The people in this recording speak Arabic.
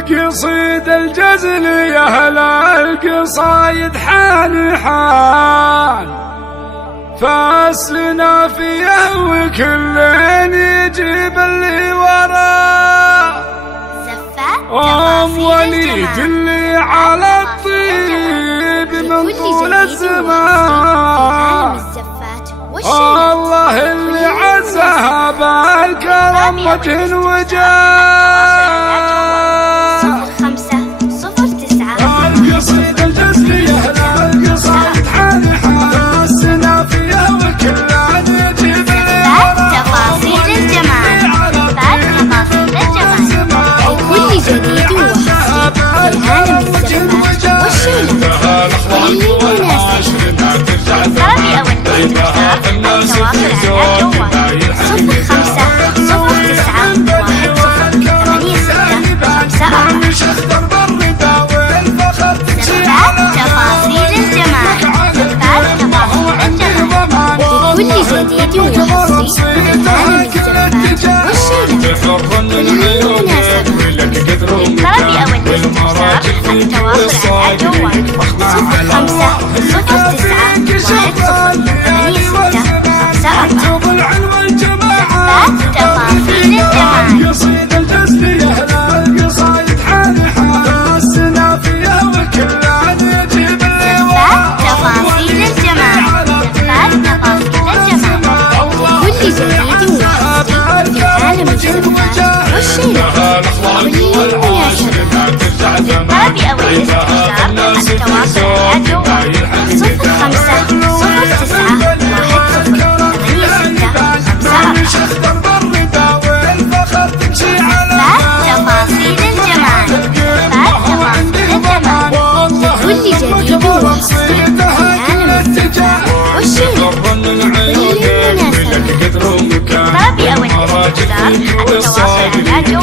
قصيد الجزل يا أهل القصايد حان حان فالسنافية وكل يجيب اللي وراه وليد اللي على الطيب من طول الزمان الله اللي عزها بالكرم وجه وجاه 0509 القصيد الجزلية القصايد حان حان السنافية وكل يجيب تفاصيل الجمال تفاصيل الجمال لكل جديد وحصري في عالم الزفات والشيلات واللي مناسب طلبي أول باستفسار التواصل على جوال 0509 106 كل جديد وحصري في عالم الزفات والشيلات واللي مناسب طلبي أول باستفسار التواصل على جوال 0509